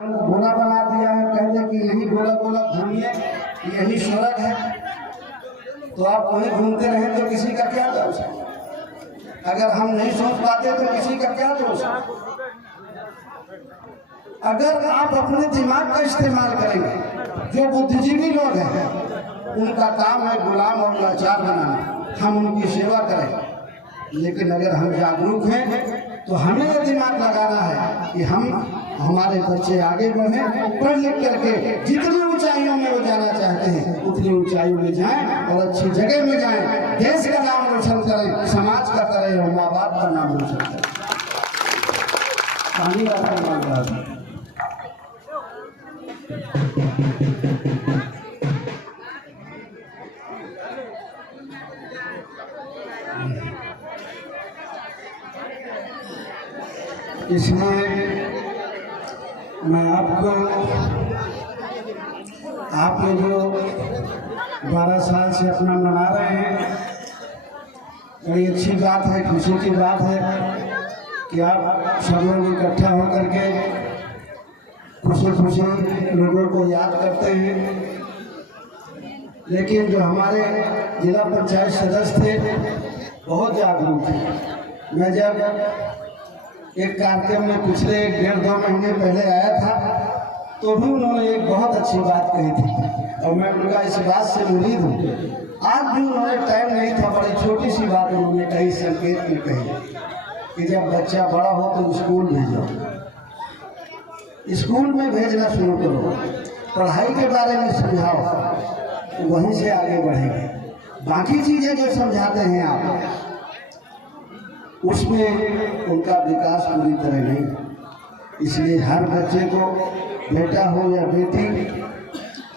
गोला बना दिया है, कहते कि यही गोला गोला घूमिए, यही स्वर्ग है। तो आप वहीं घूमते रहें तो किसी का क्या दोष है? अगर हम नहीं सोच पाते तो किसी का क्या दोष है? अगर आप अपने दिमाग का इस्तेमाल करेंगे, जो बुद्धिजीवी लोग हैं उनका काम है गुलाम और लाचार बनाना, हम उनकी सेवा करें। लेकिन अगर हम जागरूक हैं तो हमें यह दिमाग लगाना है कि हम हमारे बच्चे आगे बढ़ें, पढ़ लिख करके जितनी ऊंचाइयों में वो जाना चाहते हैं उतनी ऊंचाइयों में जाएं और अच्छी जगह में जाएं, देश का नाम रोशन करें, समाज का करें और माँ बाप का नाम रोशन करें। पानी का नाम रहा इसलिए मैं आपने जो 12 साल से अपना मना रहे हैं, बड़ी अच्छी बात है, खुशी की बात है कि आप सब लोग इकट्ठा होकर के खुशी खुशी लोगों को याद करते हैं। लेकिन जो हमारे जिला पंचायत सदस्य थे बहुत जागरूक थे। मैं जब एक कार्यक्रम में पिछले 1.5-2 महीने पहले आया था तो भी उन्होंने एक बहुत अच्छी बात कही थी और मैं उनका इस बात से मुरीद हूँ। आज भी उन्होंने टाइम नहीं था, बड़ी छोटी सी बात उन्होंने कही, संकेत में कही कि जब बच्चा बड़ा हो तो स्कूल भेजो, स्कूल में भेजना शुरू करो, पढ़ाई के बारे में समझाओ, तो वहीं से आगे बढ़ेंगे। बाकी चीज़ें जो समझाते हैं आप उसमें उनका विकास पूरी तरह नहीं। इसलिए हर बच्चे को, बेटा हो या बेटी,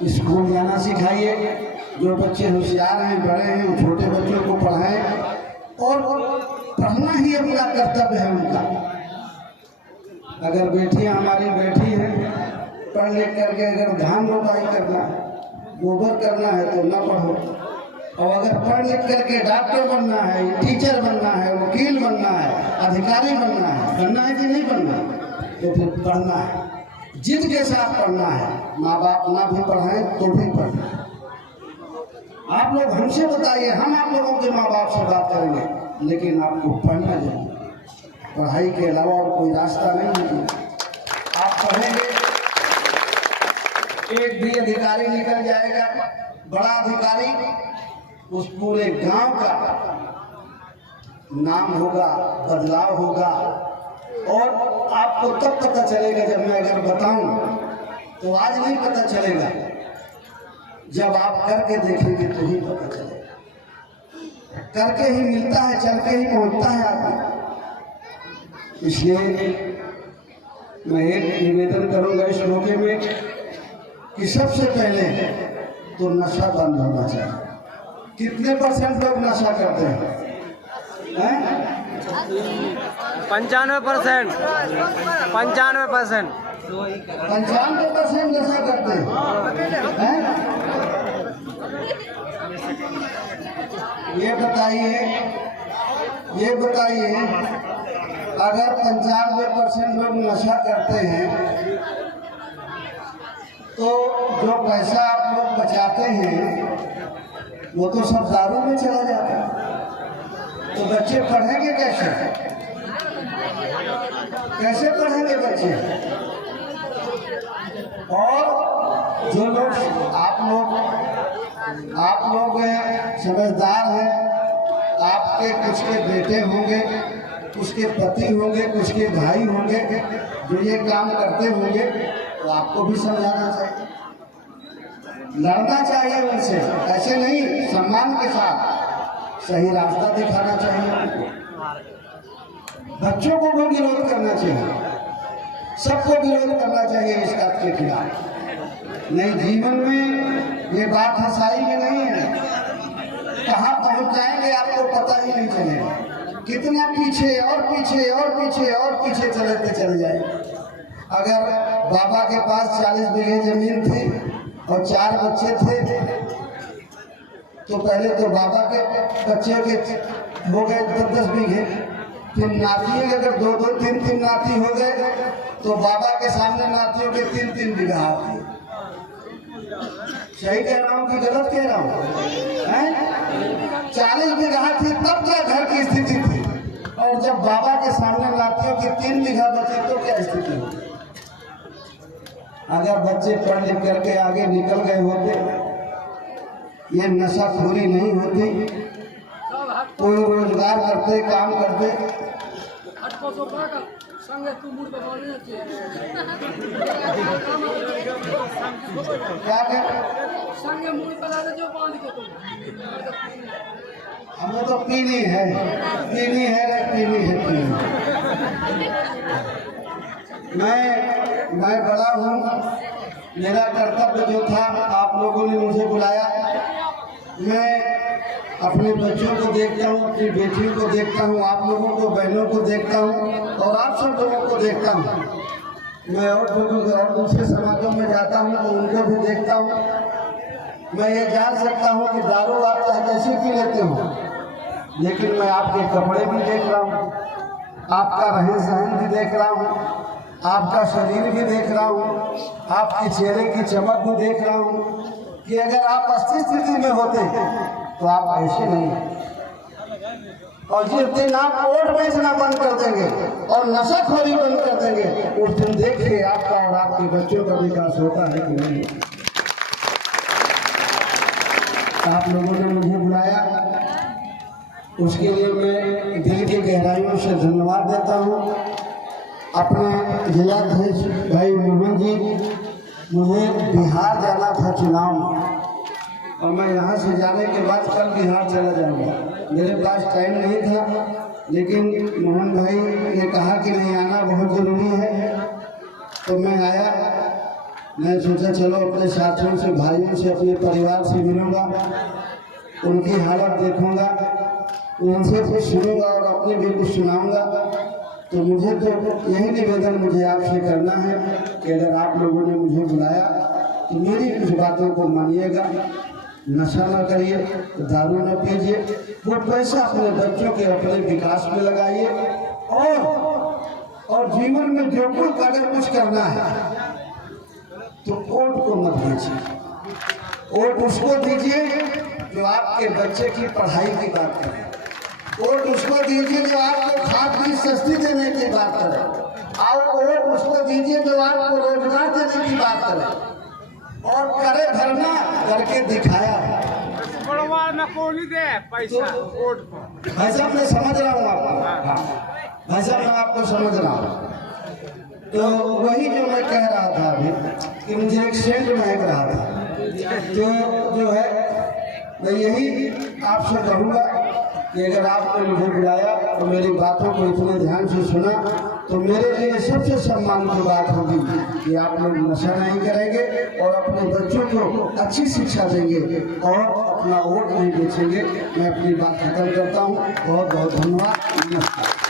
स्कूल जाना सिखाइए। जो बच्चे होशियार हैं, बड़े हैं, छोटे बच्चों को पढ़ाएं और पढ़ना ही अपना कर्तव्य है उनका। अगर बेटियां हमारी बैठी हैं, पढ़ लिख करके अगर धान रोपाई करना है, गोबर करना है तो न पढ़ो, और अगर पढ़ लिख करके डॉक्टर बनना है, टीचर बनना है, वकील बनना है, अधिकारी बनना है कि नहीं बनना, तो फिर पढ़ना है, जिद के साथ पढ़ना है। माँ बाप ना भी पढ़ाएं तो भी पढ़ना है। आप लोग हमसे बताइए, हम आप लोगों के माँ बाप से बात करेंगे, लेकिन आपको पढ़ना चाहिए। पढ़ाई के अलावा और कोई रास्ता नहीं है। आप पढ़ेंगे, एक भी अधिकारी निकल जाएगा, बड़ा अधिकारी, उस पूरे गांव का नाम होगा, बदलाव होगा। और आपको तब पता चलेगा, जब मैं अगर बताऊं तो आज नहीं पता चलेगा, जब आप करके देखेंगे तो ही पता चलेगा। करके ही मिलता है, चल के ही पहुंचता है आदमी। इसलिए मैं एक निवेदन करूंगा इस मौके में कि सबसे पहले तो नशा बंद होना चाहिए। कितने % लोग नशा करते हैं? 95%। 95% नशा करते हैं। ये बताइए अगर 95% लोग नशा करते हैं तो जो पैसा आप लोग बचाते हैं वो तो सब दारू में चला जाता है। तो बच्चे पढ़ेंगे कैसे? कैसे पढ़ेंगे बच्चे? और जो लोग आप लोग समझदार हैं, आपके कुछ के बेटे होंगे, कुछ के पति होंगे, कुछ के भाई होंगे जो ये काम करते होंगे, तो आपको भी समझाना चाहिए, लड़ना चाहिए उनसे। ऐसे नहीं, सम्मान के साथ सही रास्ता दिखाना चाहिए। बच्चों को भी विरोध करना चाहिए, सबको विरोध करना चाहिए इस बात के खिलाफ। नहीं, जीवन में ये बात हंसाई में नहीं है, कहाँ पहुँच जाएंगे आपको पता ही नहीं चलेगा। कितना पीछे और पीछे और पीछे और पीछे चले जाएंगे। अगर बाबा के पास 40 बीघे जमीन थी और 4 बच्चे थे, तो पहले तो बाबा के बच्चे के हो गए 10-10 बीघे, फिर नातियों के अगर 2-2, 3-3 नाती हो गए तो बाबा के सामने नातियों के 3-3 बीघा आती है। सही कह रहा हूँ कि गलत कह रहा हूँ? 40 बीघा थी तब क्या घर की स्थिति थी, और जब बाबा के सामने नातियों की 3 बीघा बची तो क्या स्थिति होती? अगर बच्चे पढ़ लिख करके आगे निकल गए होते, ये नशाखोरी नहीं होती, कोई रोजगार करते, काम करते, क्या हमें तो पीनी है। मैं बड़ा हूँ, मेरा कर्तव्य जो था, आप लोगों ने मुझे बुलाया, मैं अपने बच्चों को देखता हूँ, अपनी बेटियों को देखता हूँ, आप लोगों को, बहनों को देखता हूँ, और आप सब लोगों को देखता हूँ। मैं और दूसरे समाजों में जाता हूँ तो उनको भी देखता हूँ। मैं ये जान सकता हूँ कि दारू आप चाहे कैसे पी लेते हो, लेकिन मैं आपके कपड़े भी देख रहा हूँ, आपका रहन सहन भी देख रहा हूँ, आपका शरीर भी देख रहा हूँ, आपके चेहरे की चमक भी देख रहा हूँ कि अगर आप अस्थिर स्थिति में होते तो आप ऐसे नहीं। और जिस दिन आप वोट बेचना बंद कर देंगे और नशाखोरी बंद कर देंगे, उस दिन देखिए आपका और आपके बच्चों का विकास होता है कि नहीं। आप लोगों ने मुझे बुलाया, उसके लिए मैं दिल की गहराइयों से धन्यवाद देता हूँ। अपने जिलाध्यक्ष भाई मोहन जी, मुझे बिहार जाना था चुनाव में, और मैं यहाँ से जाने के बाद कल बिहार चला जाऊँगा। मेरे पास टाइम नहीं था, लेकिन मोहन भाई ने कहा कि नहीं, आना बहुत ज़रूरी है, तो मैं आया। मैं सोचा चलो अपने साथियों से, भाइयों से, अपने परिवार से मिलूँगा, उनकी हालत देखूँगा, उनसे कुछ सुनूँगा और अपने भी कुछ सुनाऊँगा। तो मुझे तो यही निवेदन मुझे आपसे करना है कि अगर आप लोगों ने मुझे बुलाया तो मेरी कुछ बातों को मानिएगा। नशा न करिए, दारू न पीजिए, वो पैसा अपने बच्चों के अपने विकास में लगाइए, और जीवन में जो कुछ अगर कुछ करना है तो वोट को मत दीजिए। वोट उसको दीजिए जो आपके बच्चे की पढ़ाई की बात करे, वोट उसको दीजिए जो आपको खाद बीज सस्ती देने की बात करे, और वोट उसको दीजिए जो आपको रोजगार देने की बात करे, और करे भरना करके दिखाया। भाई साहब मैं समझ रहा हूँ आपको, भाई साहब मैं आपको समझ रहा हूँ। तो वही जो मैं कह रहा था अभी कि मुझे एक सेंट महक रहा था, जो है मैं यही आपसे कहूँगा कि अगर आपने मुझे बुलाया तो मेरी बातों को इतने ध्यान से सुना, तो मेरे लिए सबसे सम्मान की बात होगी कि आप लोग नशा नहीं करेंगे और अपने बच्चों को अच्छी शिक्षा देंगे और अपना वोट नहीं बेचेंगे। मैं अपनी बात खत्म करता हूँ। बहुत बहुत धन्यवाद। नमस्कार।